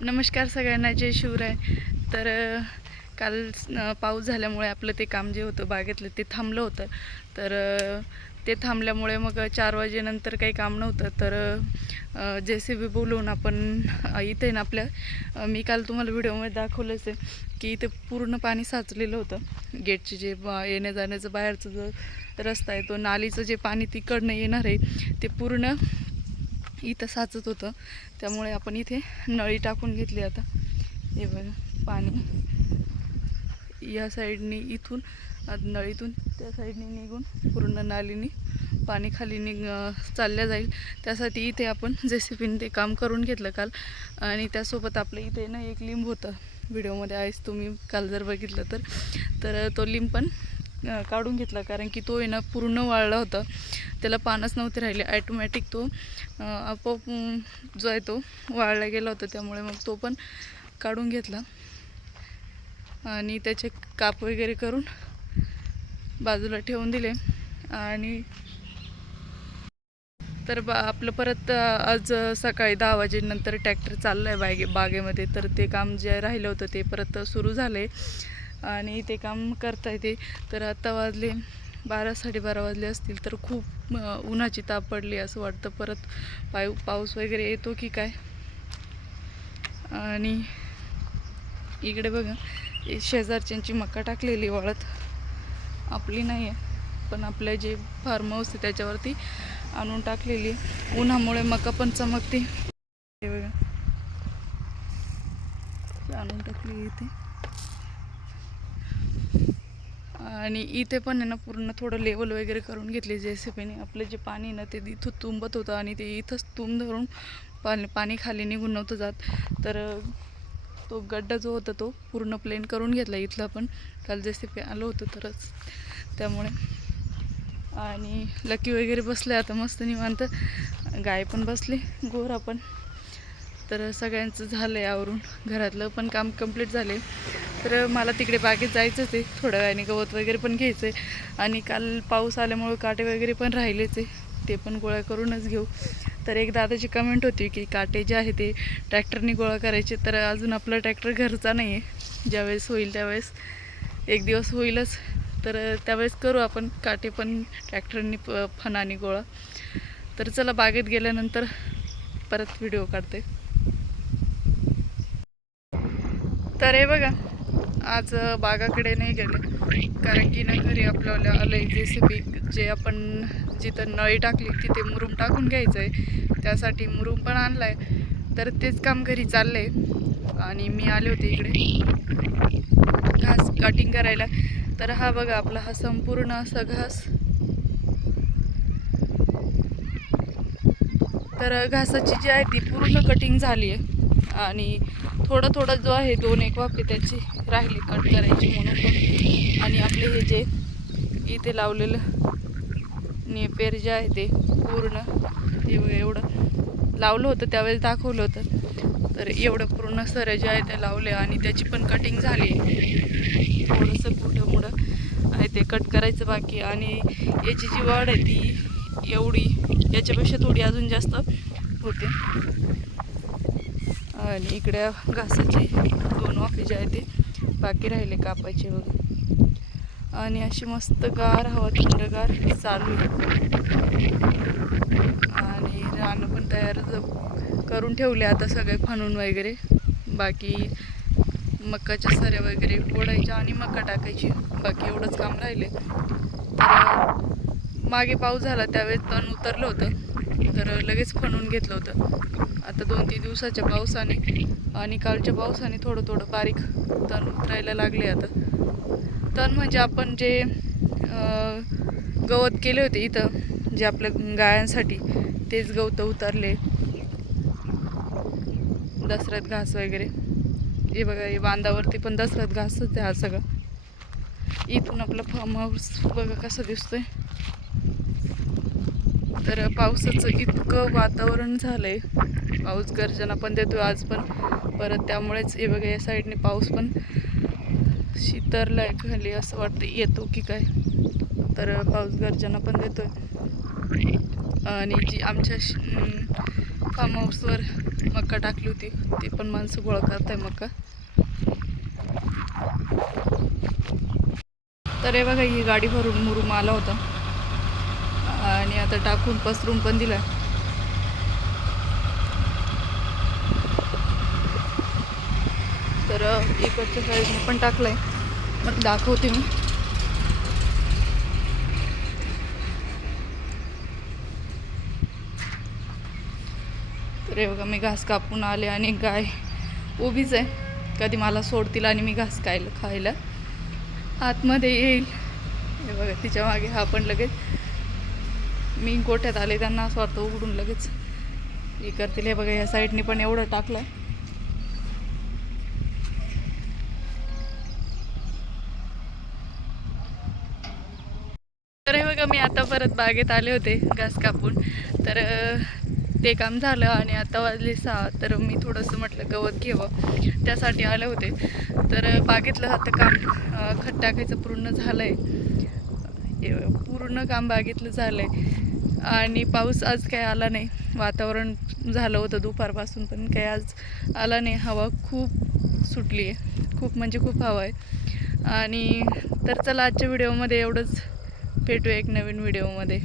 नमस्कार सगळ्यांना जय शिवराय. तर काल पाऊस झाल्यामुळे आपलं ते काम जे होतं बागेतलं ते थांबलं होतं. तर ते थांबल्यामुळे मग चार वाजेनंतर काही काम नव्हतं. तर जे सी बी बोलवून आपण इथे ना आपल्या मी काल तुम्हाला व्हिडिओमध्ये दाखवलंच आहे की इथे पूर्ण पाणी साचलेलं होतं. गेटचे जे बा- येण्या जाण्याचं बाहेरचं जो रस्ता आहे तो नालीचं जे पाणी तिकडनं येणार आहे ते पूर्ण इथं साचत होतं. त्यामुळे आपण इथे नळी टाकून घेतली आता. हे बघा पाणी. या साईडनी इथून नळीतून त्या साईडने निघून पूर्ण नालीने पाणी खाली निघ चालल्या जाईल. त्यासाठी इथे आपण जे सी पीने ते काम करून घेतलं काल. आणि त्यासोबत आपलं इथे ना एक लिंब होतं. व्हिडिओमध्ये आहेस तुम्ही काल जर बघितलं तर. तर तो लिंब पण काढून घेतला. कारण की तो आहे ना पूर्ण वाळला होता. त्याला पानच नव्हते राहिले. ॲटोमॅटिक तो आपोआप जो आहे तो वाळला गेला होता. त्यामुळे मग तो पण काढून घेतला. आणि त्याचे काप वगैरे करून बाजूला ठेवून दिले. आणि तर बा आपलं परत आज सकाळी दहा वाजेनंतर ट्रॅक्टर चाललं आहे बागे बागेमध्ये. तर ते काम जे राहिलं होतं ते परत सुरू झालं आहे आणि ते काम करता येते तर आत्ता वाजले बारा साडेबारा वाजले असतील तर खूप उन्हाची ताप पडली असं वाटतं. परत पाय पाऊस वगैरे येतो की काय? आणि इकडे बघा शेजारच्यांची मका टाकलेली वाळत. आपली नाही आहे पण आपल्या जे फार्म हाऊस आहे त्याच्यावरती आणून टाकलेली उन्हामुळे मका पण चमकते. बघा. आणून टाकली इथे. आणि इथे पण आहे ना पूर्ण थोडं लेवल वगैरे करून घेतले जे सी पीने आपलं जे पाणी आहे ना ते इथं तुंबत होतं आणि ते इथंच तुंब धरून पाणी पाणी खाली निघून नव्हतं जात. तर तो गड्डा जो होता तो पूर्ण प्लेन करून घेतला. इथला पण काल जे सी पी आलो होतो तरच. त्यामुळे आणि लकी वगैरे बसले आता मस्त निवांत. गाय पण बसली गोरा पण. तर सगळ्यांचं झालं आहे आवरून. घरातलं पण काम कंप्लीट झाले तर मला तिकडे बागेत जायचंच आहे. थोड्या वेळाने गवत वगैरे पण घ्यायचं आहे आणि काल पाऊस आल्यामुळं काटे वगैरे पण राहिलेच आहे. ते पण गोळा करूनच घेऊ. तर एक दादाची कमेंट होती की काटे जे आहे ते ट्रॅक्टरनी गोळा करायचे. तर अजून आपला ट्रॅक्टर घरचा नाही आहे. ज्यावेळेस होईल त्यावेळेस. एक दिवस होईलच. तर त्यावेळेस करू आपण. काटे पण ट्रॅक्टरनी प फणाने गोळा. तर चला बागेत गेल्यानंतर परत व्हिडिओ काढते. तर हे बघा आज बागाकडे नाही गेले. कारण की ना घरी आपल्याला आलं जे सी बी जे आपण जिथं नळी टाकली तिथे मुरुम टाकून घ्यायचं आहे त्यासाठी मुरुम पण आणला आहे तर तेच काम घरी चाललं आहे आणि मी आले होते इकडे. घास कटिंग करायला. तर हा बघा आपला हा संपूर्ण असा घास. तर घासाची जी आहे ती पूर्ण कटिंग झाली आहे आणि थोडं थोडं जो आहे दोन एक वाफे त्याची राहिली कट करायची म्हणून पण. आणि आपले हे जे इथे लावलेलं नेपेर जे आहे ते पूर्ण ते एवढं लावलं होतं त्यावेळेस दाखवलं होतं. तर एवढं पूर्ण सर जे आहे ते लावले आणि त्याची पण कटिंग झाली. थोडंसं कुठं मुडं आहे ते कट करायचं बाकी. आणि याची जी वाढ आहे ती एवढी याच्यापेक्षा थोडी अजून जास्त होते. आणि इकडे घासाचे दोन वाफे जे आहे ते. बाकी राहिले कापायचे वगैरे आणि अशी मस्त गार हवा थंडगार चालू आणि रानं पण तयार करून ठेवले आता सगळे फणून वगैरे. बाकी मकाच्या सऱ्या वगैरे फोडायच्या आणि मका टाकायची. बाकी एवढंच काम राहिले. तर मागे पाऊस झाला त्यावेळेस तण उतरलं होतं. तर लगेच फणून घेतलं होतं. आता दोन तीन दिवसाच्या पावसाने आणि कालच्या पावसाने थोडं थोडं बारीक तण उतरायला लागले आता. तण म्हणजे आपण जे गवत केले होते इथं जे आपल्या गायांसाठी तेच गवत उतरले. दसऱ्यात घास वगैरे. हे बघा हे बांधावरती पण दसऱ्यात घासच आहे हा सगळं. इथून आपलं फार्म हाऊस बघा कसं दिसतंय. तर पावसाचं इतकं वातावरण झालंय. पाऊस गर्जना पण देतोय आज पण. परत त्यामुळेच हे बघा या साईडने पाऊस पण शितरलाय खाली असं वाटतं. येतो की काय? तर पाऊस गर्जना पण देतोय. आणि जी आमच्या फार्म हाऊसवर मक्का टाकली होती ती पण माणसं गोळा करत आहे मक्का तर हे बघा ही गाडी भरून मुरुम आला होता. आणि आता टाकून पसरून पण दिलं तर इकडच्या साईडने पण टाकलंय. मग दाखवते मी. तर हे बघा मी घास कापून आले आणि गाय उभीच आहे. कधी मला सोडतील आणि मी घास खायला खायला आतमध्ये येईल. हे बघा तिच्यामागे हा पण लगेच मी गोठ्यात आले त्यांना असं वाटतं उघडून लगेच. हे करतील. हे बघा या साईडने पण एवढं टाकलं तर हे बघा मी आता परत बागेत आले होते घास कापून. तर ते काम झालं आणि आता वाजले सहा. तर मी थोडंसं म्हटलं गवत घ्यावं त्यासाठी आले होते. तर बागेतलं आता काम खत टाकायचं पूर्ण झालं आहे पूर्ण काम बागेतलं झालं आहे आणि पाऊस आज काही आला नाही. वातावरण झालं होतं दुपारपासून पण काही आज आला नाही. हवा खूप सुटली आहे. खूप म्हणजे खूप हवा आहे. आणि तर चला आजच्या व्हिडिओमध्ये एवढंच. भेटू एक नवीन व्हिडिओमध्ये